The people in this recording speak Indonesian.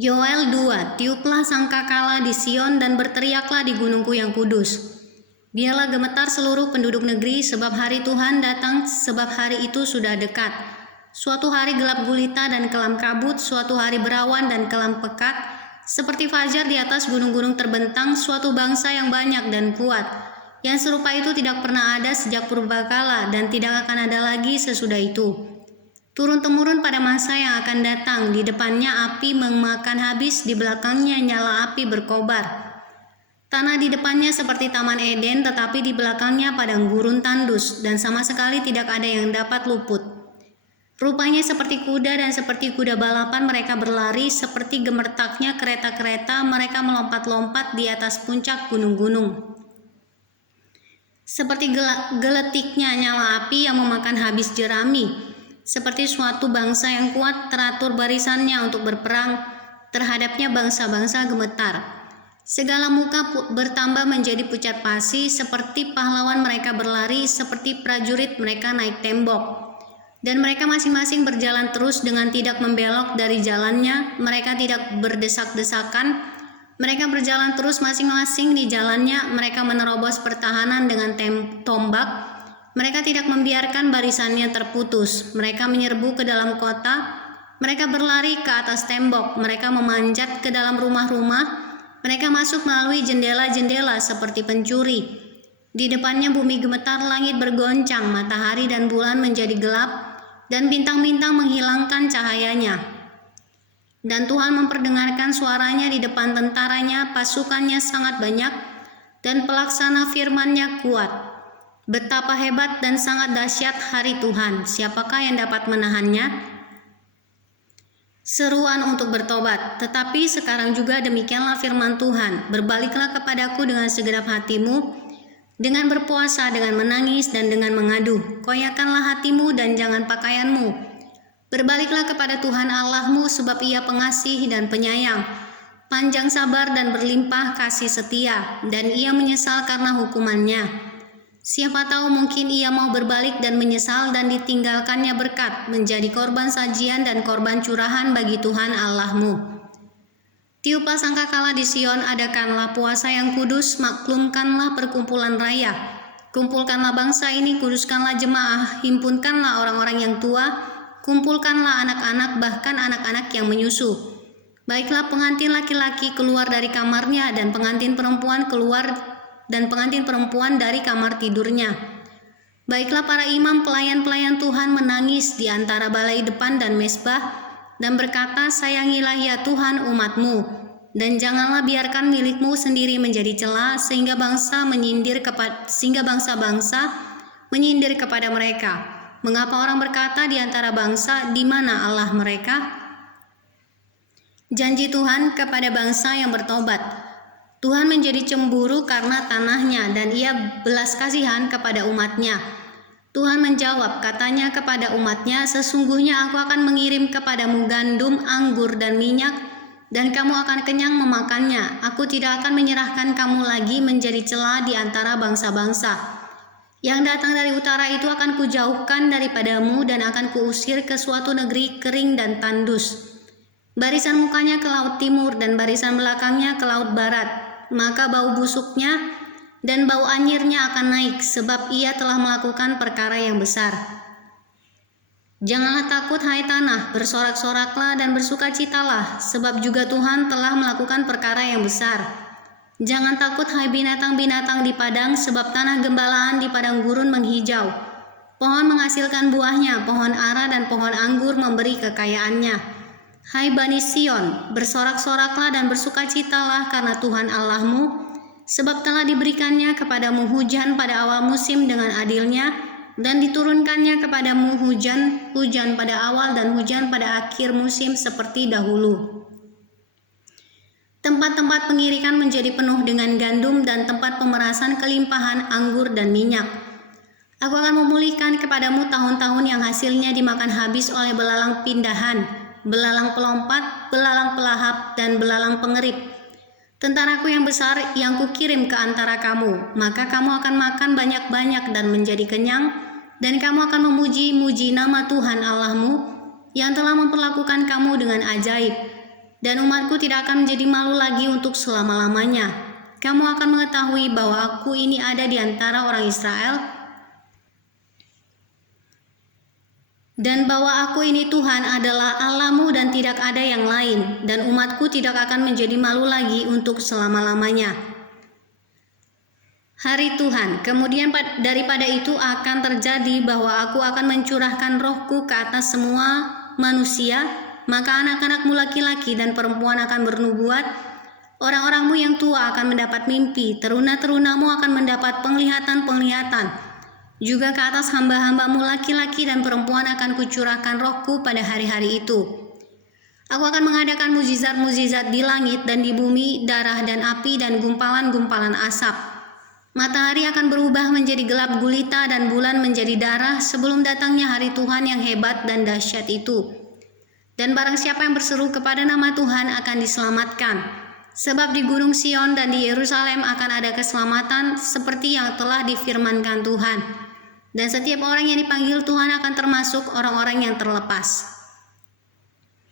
Yoel 2, tiuplah sangkakala di Sion dan berteriaklah di gunungku yang kudus. Biarlah gemetar seluruh penduduk negeri, sebab hari Tuhan datang, sebab hari itu sudah dekat. Suatu hari gelap gulita dan kelam kabut, suatu hari berawan dan kelam pekat, seperti fajar di atas gunung-gunung terbentang, suatu bangsa yang banyak dan kuat. Yang serupa itu tidak pernah ada sejak purbakala dan tidak akan ada lagi sesudah itu. Turun-temurun pada masa yang akan datang, di depannya api memakan habis, di belakangnya nyala api berkobar. Tanah di depannya seperti Taman Eden, tetapi di belakangnya padang gurun tandus, dan sama sekali tidak ada yang dapat luput. Rupanya seperti kuda dan seperti kuda balapan mereka berlari, seperti gemertaknya kereta-kereta mereka melompat-lompat di atas puncak gunung-gunung. Seperti geletiknya nyala api yang memakan habis jerami, seperti suatu bangsa yang kuat teratur barisannya untuk berperang, terhadapnya bangsa-bangsa gemetar. Segala muka bertambah menjadi pucat pasi, seperti pahlawan mereka berlari, seperti prajurit mereka naik tembok. Dan mereka masing-masing berjalan terus dengan tidak membelok dari jalannya, mereka tidak berdesak-desakan, mereka berjalan terus masing-masing di jalannya, mereka menerobos pertahanan dengan tombak, mereka tidak membiarkan barisannya terputus, mereka menyerbu ke dalam kota, mereka berlari ke atas tembok, mereka memanjat ke dalam rumah-rumah, mereka masuk melalui jendela-jendela seperti pencuri. Di depannya bumi gemetar, langit bergoncang, matahari dan bulan menjadi gelap, dan bintang-bintang menghilangkan cahayanya. Dan Tuhan memperdengarkan suaranya di depan tentaranya, pasukannya sangat banyak, dan pelaksana firman-Nya kuat. Betapa hebat dan sangat dahsyat hari Tuhan, siapakah yang dapat menahannya? Seruan untuk bertobat, tetapi sekarang juga demikianlah firman Tuhan, berbaliklah kepadaku dengan segenap hatimu, dengan berpuasa, dengan menangis, dan dengan mengadu. Koyakanlah hatimu dan jangan pakaianmu. Berbaliklah kepada Tuhan Allahmu, sebab Ia pengasih dan penyayang, panjang sabar dan berlimpah kasih setia, dan Ia menyesal karena hukumannya. Siapa tahu mungkin ia mau berbalik dan menyesal dan ditinggalkannya berkat, menjadi korban sajian dan korban curahan bagi Tuhan Allahmu. Tiuplah sangkakala di Sion, adakanlah puasa yang kudus, maklumkanlah perkumpulan raya. Kumpulkanlah bangsa ini, kuduskanlah jemaah, himpunkanlah orang-orang yang tua, kumpulkanlah anak-anak, bahkan anak-anak yang menyusu. Baiklah pengantin laki-laki keluar dari kamarnya, dan pengantin perempuan dari kamar tidurnya. Baiklah para imam pelayan-pelayan Tuhan menangis di antara balai depan dan mezbah, dan berkata, sayangilah ya Tuhan umat-Mu, dan janganlah biarkan milikmu sendiri menjadi cela, sehingga bangsa-bangsa menyindir kepada mereka. Mengapa orang berkata di antara bangsa, di mana Allah mereka? Janji Tuhan kepada bangsa yang bertobat. Tuhan menjadi cemburu karena tanahnya, dan Ia belas kasihan kepada umat-Nya. Tuhan menjawab, katanya kepada umat-Nya, sesungguhnya aku akan mengirim kepadamu gandum, anggur, dan minyak, dan kamu akan kenyang memakannya. Aku tidak akan menyerahkan kamu lagi menjadi cela di antara bangsa-bangsa. Yang datang dari utara itu akan kujauhkan daripadamu, dan akan kuusir ke suatu negeri kering dan tandus. Barisan mukanya ke laut timur, dan barisan belakangnya ke laut barat. Maka bau busuknya dan bau anyirnya akan naik, sebab ia telah melakukan perkara yang besar. Janganlah takut hai tanah, bersorak-soraklah dan bersukacitalah, sebab juga Tuhan telah melakukan perkara yang besar. Jangan takut hai binatang-binatang di padang, sebab tanah gembalaan di padang gurun menghijau. Pohon menghasilkan buahnya, pohon ara dan pohon anggur memberi kekayaannya. Hai Bani Sion, bersorak-soraklah dan bersukacitalah karena Tuhan Allahmu, sebab telah diberikannya kepadamu hujan pada awal musim dengan adilnya, dan diturunkannya kepadamu hujan pada awal dan hujan pada akhir musim seperti dahulu. Tempat-tempat pengirikan menjadi penuh dengan gandum, dan tempat pemerasan kelimpahan anggur dan minyak. Aku akan memulihkan kepadamu tahun-tahun yang hasilnya dimakan habis oleh belalang pindahan, belalang pelompat, belalang pelahap, dan belalang pengerip. Tentaraku yang besar yang kukirim ke antara kamu, maka kamu akan makan banyak-banyak dan menjadi kenyang, dan kamu akan memuji-muji nama Tuhan Allahmu, yang telah memperlakukan kamu dengan ajaib. dan umatku tidak akan menjadi malu lagi untuk selama-lamanya. Kamu akan mengetahui bahwa aku ini ada di antara orang Israel, dan bahwa aku ini Tuhan adalah Allahmu dan tidak ada yang lain, dan umatku tidak akan menjadi malu lagi untuk selama-lamanya. Hari Tuhan, kemudian daripada itu akan terjadi bahwa aku akan mencurahkan rohku ke atas semua manusia, maka anak-anakmu laki-laki dan perempuan akan bernubuat, orang-orangmu yang tua akan mendapat mimpi, teruna-terunamu akan mendapat penglihatan-penglihatan. Juga ke atas hamba-hambamu laki-laki dan perempuan akan kucurahkan rohku pada hari-hari itu. Aku akan mengadakan mujizat-mujizat di langit dan di bumi, darah dan api dan gumpalan-gumpalan asap. Matahari akan berubah menjadi gelap gulita dan bulan menjadi darah sebelum datangnya hari Tuhan yang hebat dan dahsyat itu. Dan barang siapa yang berseru kepada nama Tuhan akan diselamatkan. Sebab di Gunung Sion dan di Yerusalem akan ada keselamatan seperti yang telah difirmankan Tuhan. Dan setiap orang yang dipanggil Tuhan akan termasuk orang-orang yang terlepas.